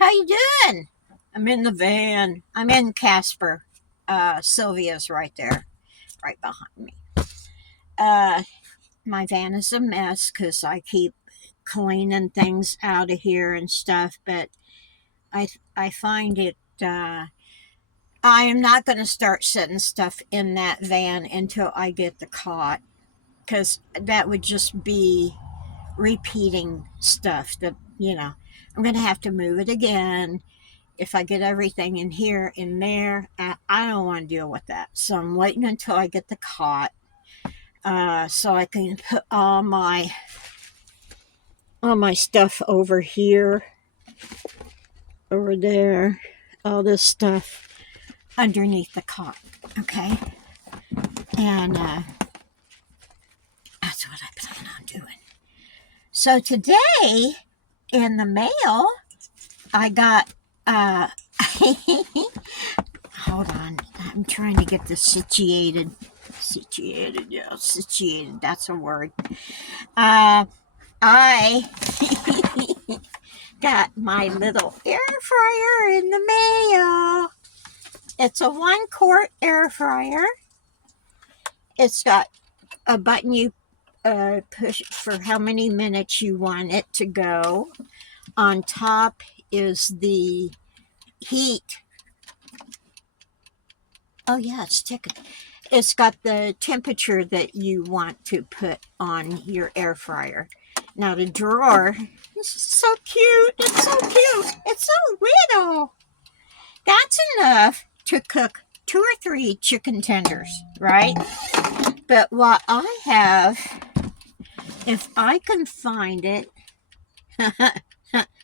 How you doing? I'm in the van. I'm in Casper. Sylvia's right there, right behind me. Uh, my van is a mess because I keep cleaning things out of here and stuff. But I find it. I am not going to start setting stuff in that van until I get the cot, because that would just be repeating stuff that I'm going to have to move it again if I get everything in here and there. I don't want to deal with that. So I'm waiting until I get the cot, so I can put all my stuff over here, over there, all this stuff underneath the cot. Okay, and that's what I plan on doing. So today in the mail, I got hold on, I'm trying to get this situated. Yeah, situated, that's a word. I got my little air fryer in the mail. It's a 1-quart air fryer. It's got a button you push for how many minutes you want it to go. On top is the heat. Oh yeah, it's ticking. It's got the temperature that you want to put on your air fryer. Now the drawer, this is so cute. It's so cute. It's so little. That's enough to cook 2 or 3 chicken tenders, right? But what I have, if I can find it,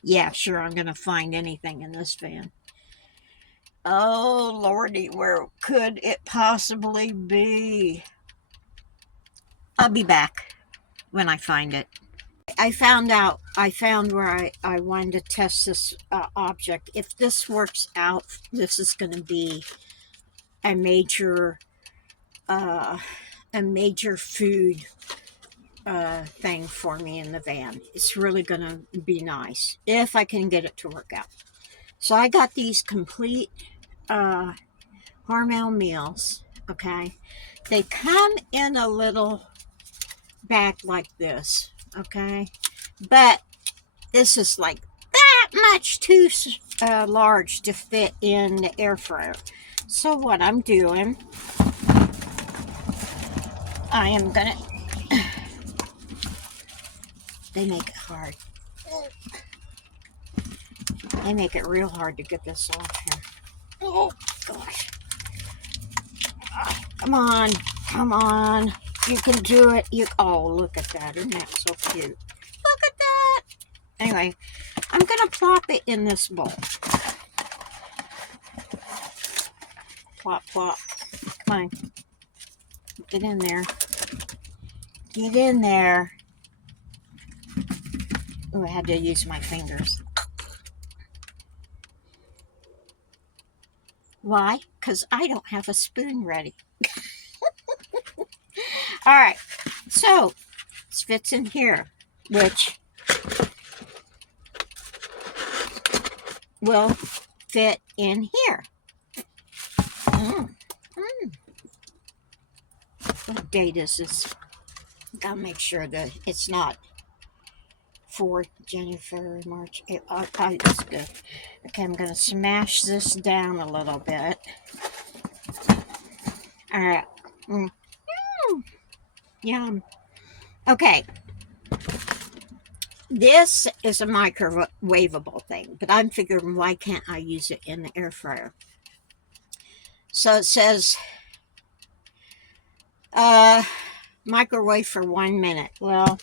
yeah, sure, I'm going to find anything in this van. Oh, Lordy, where could it possibly be? I'll be back when I find it. I found where I wanted to test this object. If this works out, this is going to be a major food thing for me in the van. It's really going to be nice if I can get it to work out. So I got these complete Hormel meals. Okay, they come in a little bag like this. Okay, but this is like that much too large to fit in the air fryer. So what I'm doing, I am gonna. They make it hard. They make it real hard to get this off here. Oh gosh! Come on, come on! You can do it. Oh, look at that! Isn't that so cute? Look at that! Anyway, I'm gonna plop it in this bowl. Plop, plop. Come on. Get in there. Get in there. Oh, I had to use my fingers. Why? Because I don't have a spoon ready. All right. So, this fits in here, which will fit in here. What date is this? Gotta make sure that it's not 4 January, March, April. It's good. Okay, I'm gonna smash this down a little bit. All right. Yum. Okay. This is a microwavable thing, but I'm figuring, why can't I use it in the air fryer? So it says microwave for 1 minute. Well,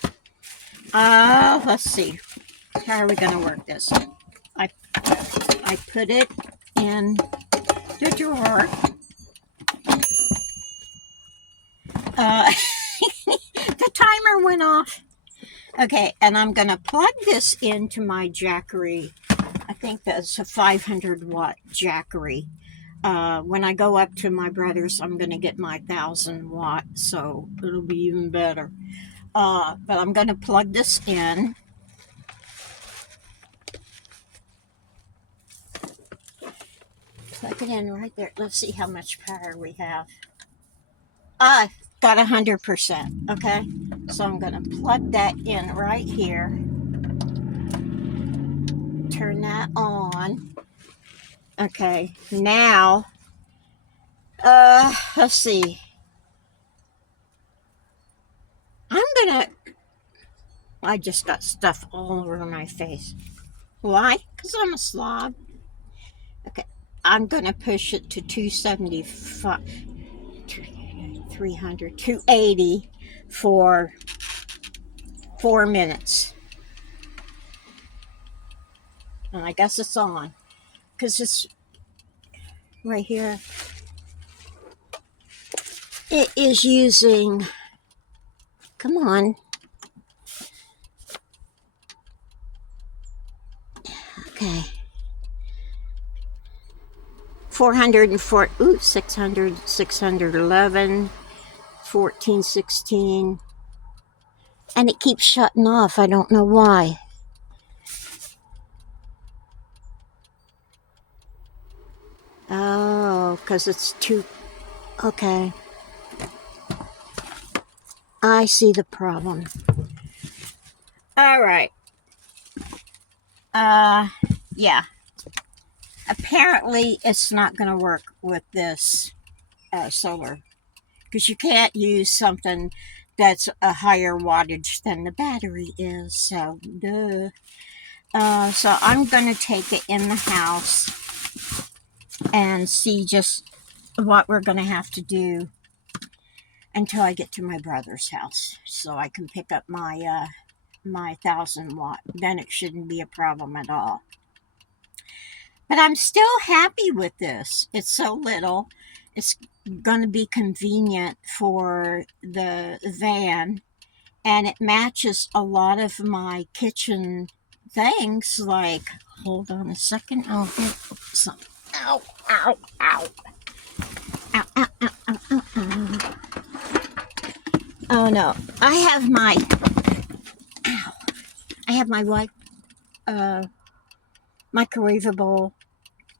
let's see. How are we going to work this? I put it in the drawer. The timer went off. Okay, and I'm going to plug this into my Jackery. I think that's a 500 watt Jackery. When I go up to my brother's, I'm going to get my 1000 watt, so it'll be even better. But I'm going to plug this in. Plug it in right there. Let's see how much power we have. I got 100%. Okay, so I'm gonna plug that in right here. Turn that on. Okay, now, let's see. I just got stuff all over my face. Why? Because I'm a slob. Okay, I'm gonna push it to 275, 300, 280 for 4 minutes. And I guess it's on. Because it's right here. It is using, come on. Okay. 404, 600, 611, 14, 16. And it keeps shutting off. I don't know why. Oh, because it's too, okay. I see the problem. All right. Yeah. Apparently, it's not going to work with this solar, because you can't use something that's a higher wattage than the battery is. So, duh. So I'm going to take it in the house and see just what we're going to have to do until I get to my brother's house, so I can pick up my my 1,000 watt. Then it shouldn't be a problem at all. But I'm still happy with this. It's so little. It's going to be convenient for the van, and it matches a lot of my kitchen things. Like, hold on a second, I'll get some. Ow, ow, ow. Ow, ow, ow, ow, ow, ow. Oh no, I have my microwavable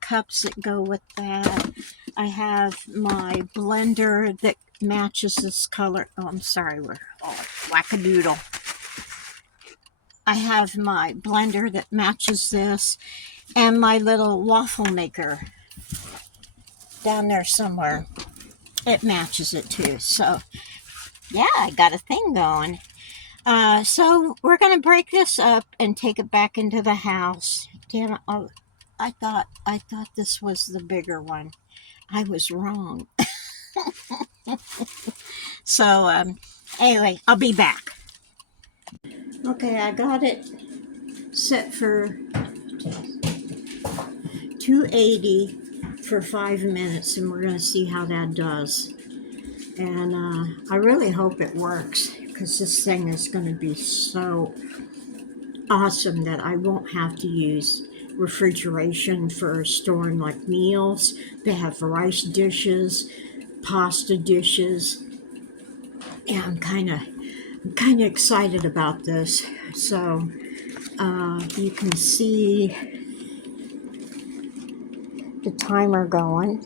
cups that go with that. I have my blender that matches this color. Oh, I'm sorry, we're all wackadoodle. I have my blender that matches this, and my little waffle maker down there somewhere. It matches it too. So, yeah, I got a thing going. So we're going to break this up and take it back into the house. Damn it. Oh, I thought this was the bigger one. I was wrong. So, anyway, I'll be back. Okay, I got it set for 280 for 5 minutes, and we're going to see how that does. And I really hope it works, because this thing is going to be so awesome that I won't have to use refrigeration for storing like meals. They have rice dishes, pasta dishes, and I'm kind of excited about this. So you can see the timer going.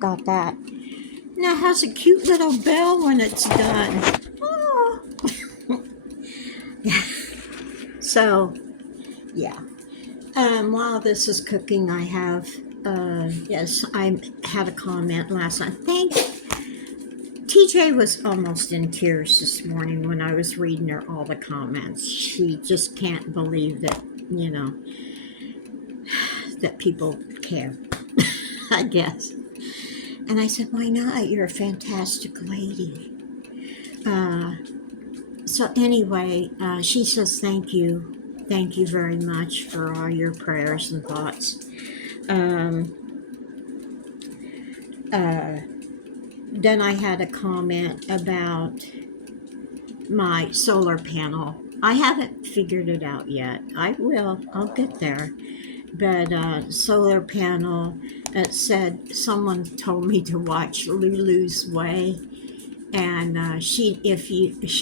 Got that. Now it has a cute little bell when it's done. Oh. So, yeah. While this is cooking, I have, yes, I had a comment last night. TJ was almost in tears this morning when I was reading her all the comments. She just can't believe that, that people care, I guess. And I said, why not? You're a fantastic lady. So anyway, she says, thank you. Thank you very much for all your prayers and thoughts. Then I had a comment about my solar panel. I haven't figured it out yet. I will. I'll get there. But solar panel, it said, someone told me to watch Lulu's Way. And she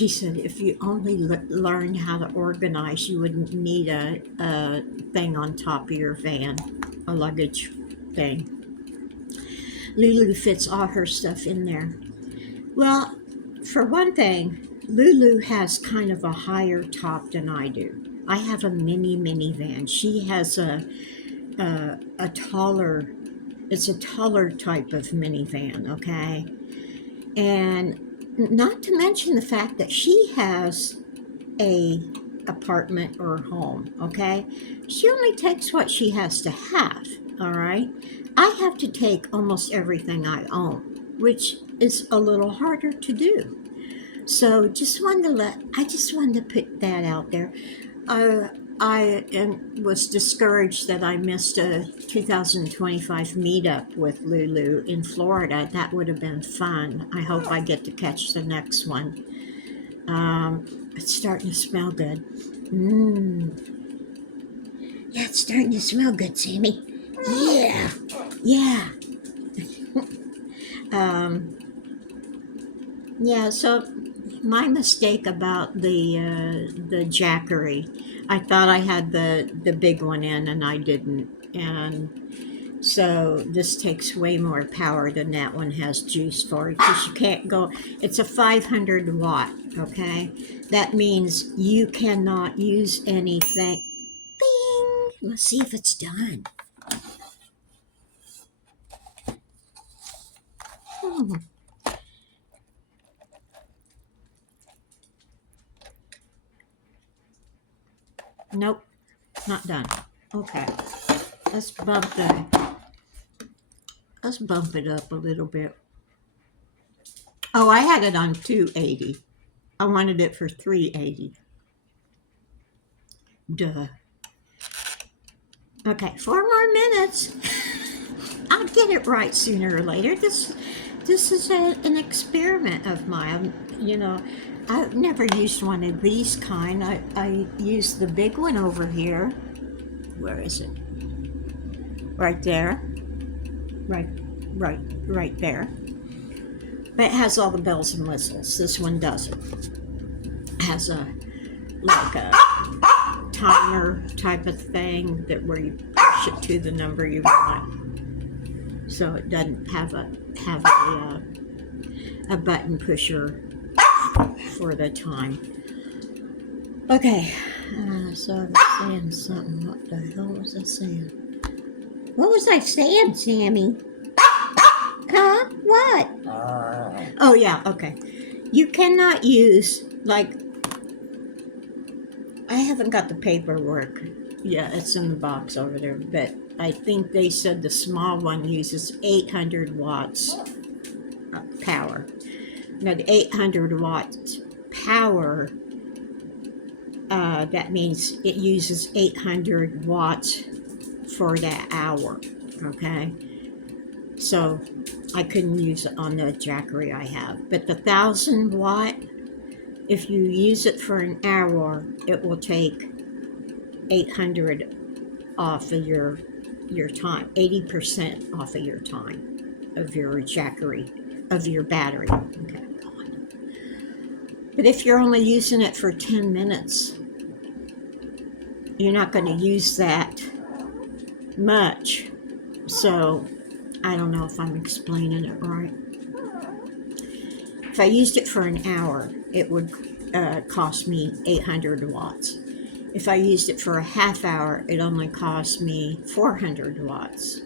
said, if you only learned how to organize, you wouldn't need a thing on top of your van, a luggage thing. Lulu fits all her stuff in there. Well, for one thing, Lulu has kind of a higher top than I do. I have a mini minivan. She has a taller. It's a taller type of minivan. Okay, and not to mention the fact that she has a apartment or home. Okay, she only takes what she has to have. All right, I have to take almost everything I own, which is a little harder to do. So I just wanted to put that out there. uh, was discouraged that I missed a 2025 meetup with Lulu in Florida. That would have been fun. I hope I get to catch the next one. It's starting to smell good. Mmm. Yeah, it's starting to smell good, Sammy. Yeah. Yeah. Um, yeah, so my mistake about the Jackery. I thought I had the big one in and I didn't. And so this takes way more power than that one has juice for because you can't go. It's a 500 watt. Okay, that means you cannot use anything. Bing. Let's see if it's done. Hmm. Nope, not done. Okay, let's bump the. Let's bump it up a little bit. Oh, I had it on 280. I wanted it for 380. Duh. Okay, 4 more minutes. I'll get it right sooner or later. This is an experiment of mine. I've never used one of these kind. I used the big one over here. Where is it? Right there. Right, right there. But it has all the bells and whistles. This one doesn't. It has a timer type of thing that where you push it to the number you want. So it doesn't have a button pusher for the time. Okay, so I was saying something. What the hell was I saying? What was I saying, Sammy? Huh? What? Oh yeah. Okay. You cannot use I haven't got the paperwork. Yeah, it's in the box over there. But I think they said the small one uses 800 watts power. Now, the 800 watts power, that means it uses 800 watts for that hour. Okay? So I couldn't use it on the Jackery I have. But the 1,000 watt, if you use it for an hour, it will take 800 off of your time, 80% off of your time of your Jackery, of your battery. Okay. But if you're only using it for 10 minutes, you're not going to use that much. So I don't know if I'm explaining it right. If I used it for an hour, it would cost me 800 watts. If I used it for a half hour, it only cost me 400 watts.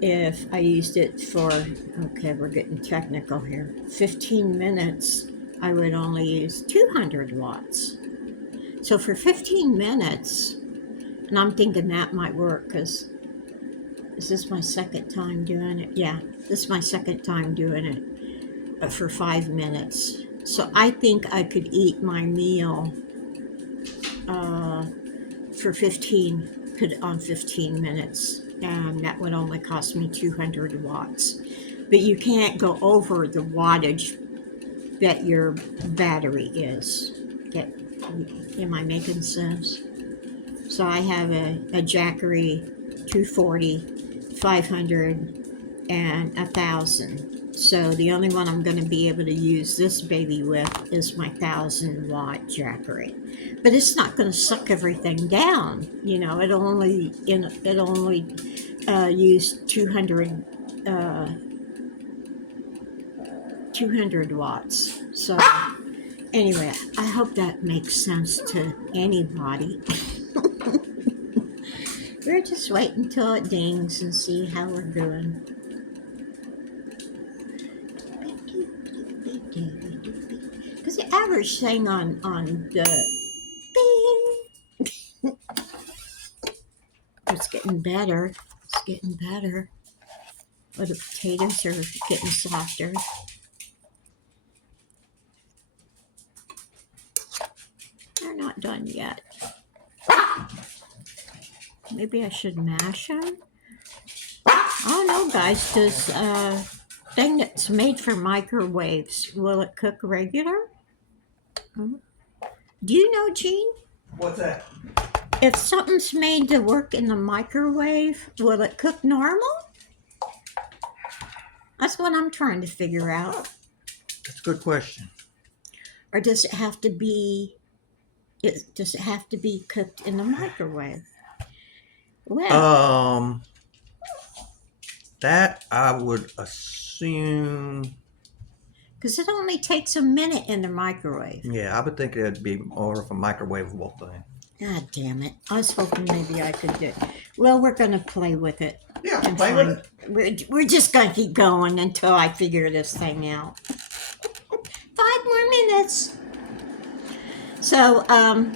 If I used it for, okay, we're getting technical here, 15 minutes, I would only use 200 watts. So for 15 minutes, and I'm thinking that might work because is this my second time doing it? Yeah, this is my second time doing it for 5 minutes. So I think I could eat my meal for 15 minutes, and that would only cost me 200 watts. But you can't go over the wattage that your battery is. Am I making sense? So I have a Jackery 240, 500, and 1,000. So the only one I'm going to be able to use this baby with is my 1,000 watt Jackery. But it's not going to suck everything down. It'll only use 200 200 watts. So anyway, I hope that makes sense to anybody. We're just waiting until it dings and see how we're doing. Because the average thing on the bing, it's getting better. It's getting better. Well, the potatoes are getting softer. They're not done yet. Maybe I should mash them. I don't know, guys. Does thing that's made for microwaves, will it cook regular? Do you know, Gene? What's that? If something's made to work in the microwave, will it cook normal? That's what I'm trying to figure out. That's a good question. Or does it have to be? Does it have to be cooked in the microwave? Well, that I would assume. Because it only takes a minute in the microwave. Yeah, I would think it'd be more of a microwavable thing. God damn it. I was hoping maybe I could do it. Well, we're going to play with it. Yeah, play with it. We're just going to keep going until I figure this thing out. 5 more minutes. So,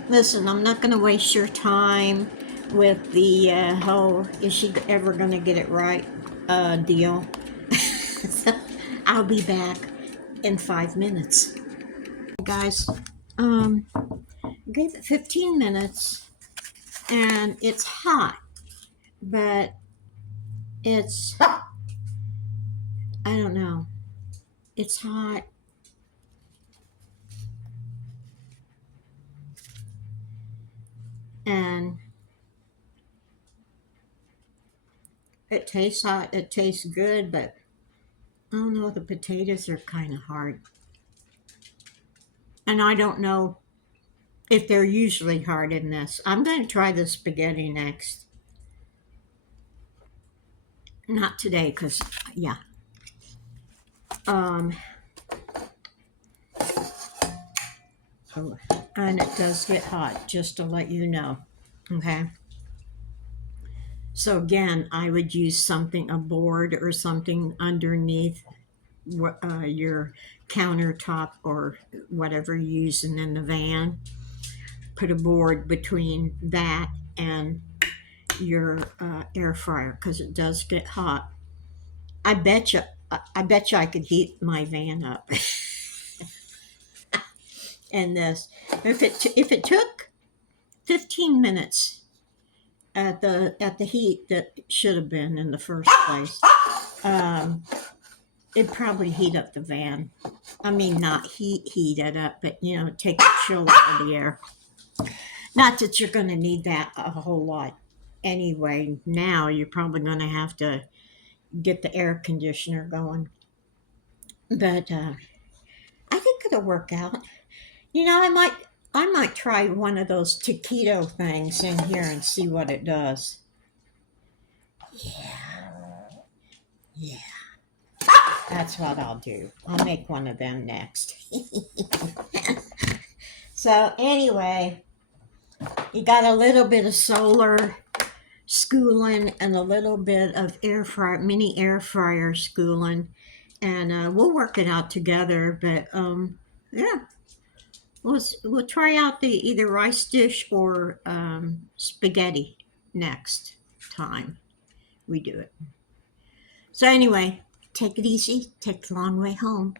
listen, I'm not going to waste your time with the whole, is she ever going to get it right deal. So, I'll be back in 5 minutes. Guys, gave it 15 minutes and it's hot, but it's, I don't know, it's hot. And it tastes hot, it tastes good, but I don't know, the potatoes are kind of hard. And I don't know if they're usually hard in this. I'm going to try the spaghetti next. Not today, because, yeah. Oh, and it does get hot, just to let you know. Okay. So again, I would use something, a board or something underneath your countertop or whatever you're using in the van. Put a board between that and your air fryer because it does get hot. I bet you I could heat my van up. And this, if it took 15 minutes at the heat that it should have been in the first place, it'd probably heat up the van. I mean, not heat it up, but take the chill out of the air. Not that you're going to need that a whole lot anyway. Now you're probably going to have to get the air conditioner going, but I think it'll work out. I might try one of those taquito things in here and see what it does. Yeah, that's what I'll do. I'll make one of them next. So anyway, you got a little bit of solar schooling and a little bit of mini air fryer schooling, and we'll work it out together. But yeah, we'll try out the either rice dish or spaghetti next time we do it. So anyway, take it easy. Take the long way home.